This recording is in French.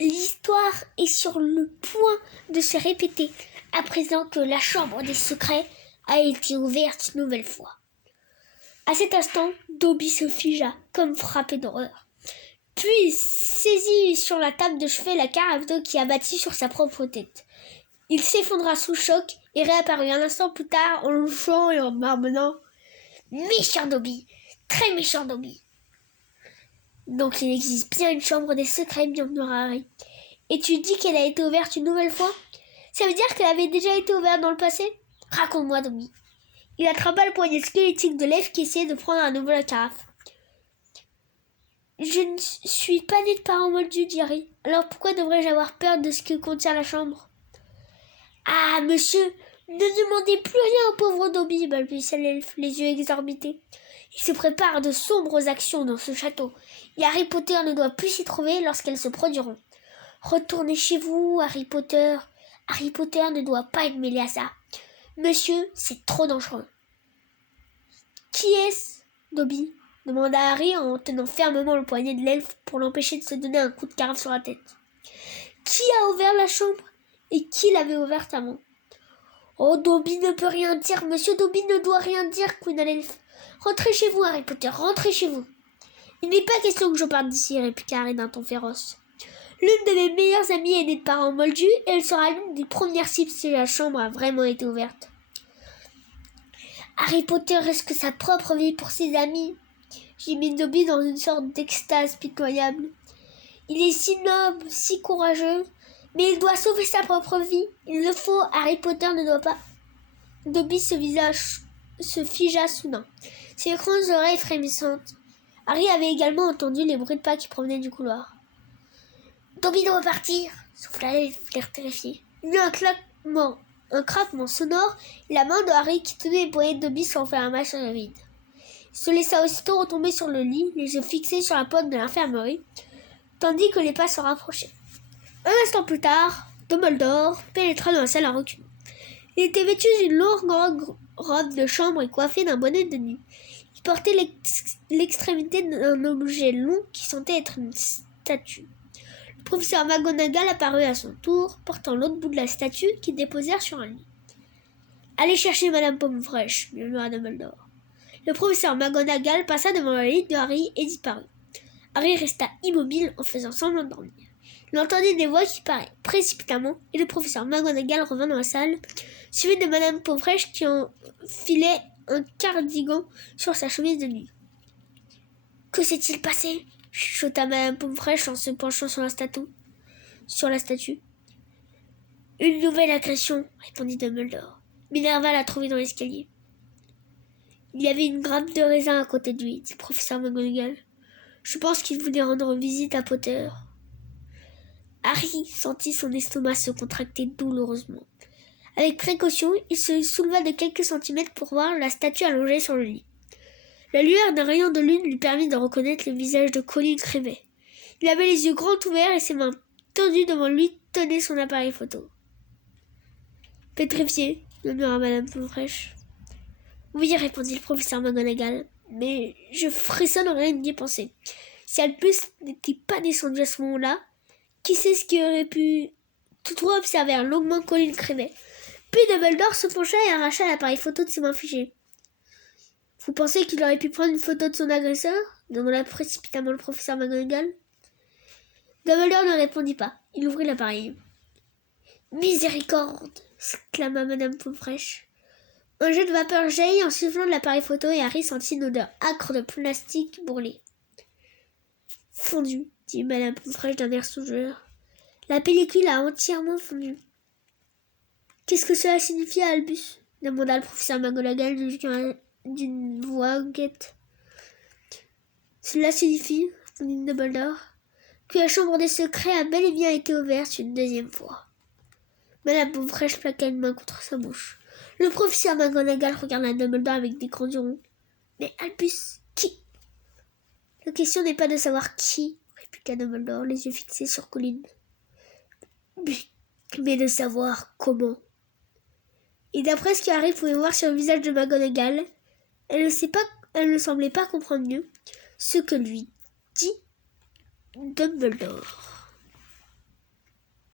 L'histoire est sur le point de se répéter à présent que la chambre des secrets a été ouverte une nouvelle fois. À cet instant, Dobby se figea comme frappé d'horreur. Puis il saisit sur la table de chevet la carafe d'eau qui abattit sur sa propre tête. Il s'effondra sous le choc et réapparut un instant plus tard en louchant et en marmonnant « Méchant Dobby, très méchant Dobby !» Donc il existe bien une chambre des secrets, murmura Harry. Et tu dis qu'elle a été ouverte une nouvelle fois? Ça veut dire qu'elle avait déjà été ouverte dans le passé? Raconte-moi, Dobby. Il attrapa le poignet squelettique de l'elfe qui essayait de prendre à nouveau la carafe. Je ne suis pas né de parents moldus, dit Harry. Alors pourquoi devrais-je avoir peur de ce que contient la chambre? Ah, monsieur, ne demandez plus rien au pauvre Dobby, balbutia l'elfe, les yeux exorbités. Il se prépare de sombres actions dans ce château, et Harry Potter ne doit plus s'y trouver lorsqu'elles se produiront. Retournez chez vous, Harry Potter. Harry Potter ne doit pas être mêlé à ça. Monsieur, c'est trop dangereux. Qui est-ce, Dobby? Demanda Harry en tenant fermement le poignet de l'elfe pour l'empêcher de se donner un coup de carafe sur la tête. Qui a ouvert la chambre? Et qui l'avait ouverte avant? Oh, Dobby ne peut rien dire, monsieur Dobby ne doit rien dire, couina l'elfe. Rentrez chez vous, Harry Potter, rentrez chez vous. Il n'est pas question que je parte d'ici, répliqua Harry d'un ton féroce. L'une de mes meilleures amies est née de parents moldus et elle sera l'une des premières cibles si la chambre a vraiment été ouverte. Harry Potter risque sa propre vie pour ses amis, gémit Dobby dans une sorte d'extase pitoyable. Il est si noble, si courageux, mais il doit sauver sa propre vie. Il le faut, Harry Potter ne doit pas. Dobby se figea soudain, ses grandes oreilles frémissantes. Harry avait également entendu les bruits de pas qui provenaient du couloir. Dobby doit partir, souffla l'elfe, l'air terrifié. Il y eut un craquement sonore, et la main de Harry qui tenait les poignets de Dobby s'enferma sur le vide. Il se laissa aussitôt retomber sur le lit, les yeux fixés sur la porte de l'infirmerie, tandis que les pas se rapprochaient. Un instant plus tard, Dumbledore pénétra dans la salle en reculant. Il était vêtu d'une longue robe de chambre et coiffé d'un bonnet de nuit. Il portait l'extrémité d'un objet long qui semblait être une statue. Le professeur McGonagall apparut à son tour, portant l'autre bout de la statue qu'ils déposèrent sur un lit. « Allez chercher Madame Pomme-Fraîche » murmura Dumbledore. Le professeur McGonagall passa devant le lit de Harry et disparut. Harry resta immobile en faisant semblant de dormir. Il entendit des voix qui parlaient précipitamment et le professeur McGonagall revint dans la salle, suivi de Madame Pomme-Fraîche qui enfilait un cardigan sur sa chemise de nuit. « Que s'est-il passé ?» chuchota Madame Pomme-Fraîche en se penchant sur la statue. « Une nouvelle agression, » répondit Dumbledore. Minerva l'a trouvée dans l'escalier. « Il y avait une grappe de raisin à côté de lui, dit le professeur McGonagall. Je pense qu'il voulait rendre visite à Potter. » Harry sentit son estomac se contracter douloureusement. Avec précaution, il se souleva de quelques centimètres pour voir la statue allongée sur le lit. La lueur d'un rayon de lune lui permit de reconnaître le visage de Colin Creevey. Il avait les yeux grands ouverts et ses mains tendues devant lui tenaient son appareil photo. « Pétrifié, » murmura Madame Pomme-Fraîche. « Oui, » répondit le professeur McGonagall, « mais je frissonne rien d'y penser. Si Albus n'était pas descendu à ce moment-là, qui sait ce qui aurait pu... » Tous trois observèrent longuement Colin Creevey. Puis Dumbledore se pencha et arracha l'appareil photo de ses mains figées. « Vous pensez qu'il aurait pu prendre une photo de son agresseur ?» demanda précipitamment le professeur McGonagall. Dumbledore ne répondit pas. Il ouvrit l'appareil. « Miséricorde !» s'exclama Madame Pomme-Fraîche. Un jet de vapeur jaillit en sifflant de l'appareil photo et Harry sentit une odeur âcre de plastique brûlé. « Fondu !» dit Madame Pomme-Fraîche d'un air songeur. « La pellicule a entièrement fondu. »« Qu'est-ce que cela signifie, Albus ?» demanda le professeur McGonagall d'une voix inquiète. « Cela signifie, » répondit Dumbledore, « que la chambre des secrets a bel et bien été ouverte une deuxième fois. » Madame Pomme-Fraîche plaqua une main contre sa bouche. Le professeur McGonagall regarda Dumbledore avec des grands yeux ronds. « Mais Albus, qui ?»« La question n'est pas de savoir qui, » répliqua Dumbledore, les yeux fixés sur Colin. « Mais de savoir comment. » Et d'après ce que Harry pouvait voir sur le visage de McGonagall, elle ne semblait pas comprendre mieux ce que lui dit Dumbledore.